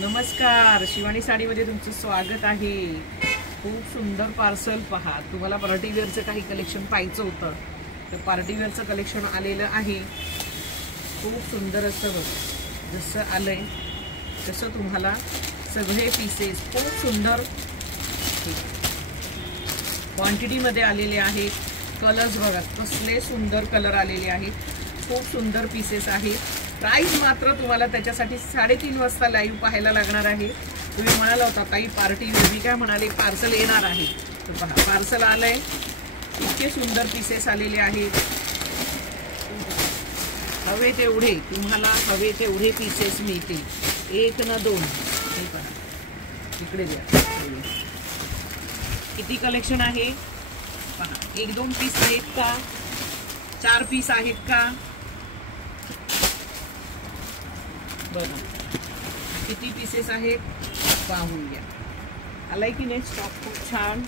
नमस्कार, शिवानी साडीमध्ये तुमचं स्वागत आहे। खूप सुंदर पार्सल पहा। तुम्हाला पार्टी वेअरचं काही कलेक्शन पाहायचं होतं तर पार्टी वेअरचं कलेक्शन आलेलं आहे। खूप सुंदर असं बघ, जसं आलंय तसं तुम्हाला सगळे पीसेस खूप सुंदर क्वांटिटीमध्ये आलेले आहेत। कलर्स बघा कसले सुंदर कलर आलेले आहेत। खूप सुंदर पीसेस आहेत। प्राइस मात्र तुम्हाला त्याच्यासाठी 3:30 वाजता लाईव्ह पाहायला लागणार आहे। तुम्ही म्हणाला होता ताई पार्टी वेअर, मी काय म्हणाले पार्सल येणार आहे, तर पहा पार्सल आलंय। इतके सुंदर पीसेस आलेले आहेत। हवे तेवढे तुम्हाला हवे तेवढे पीसेस मिळतील, एक ना दोन। हे पहा इकडे द्या, किती कलेक्शन आहे पहा। 1-2 पीस आहेत का, 4 पीस आहेत का, बघा किती पीसेस आहेत पाहून घ्या। आलाय की नाही स्टॉक खूप छान।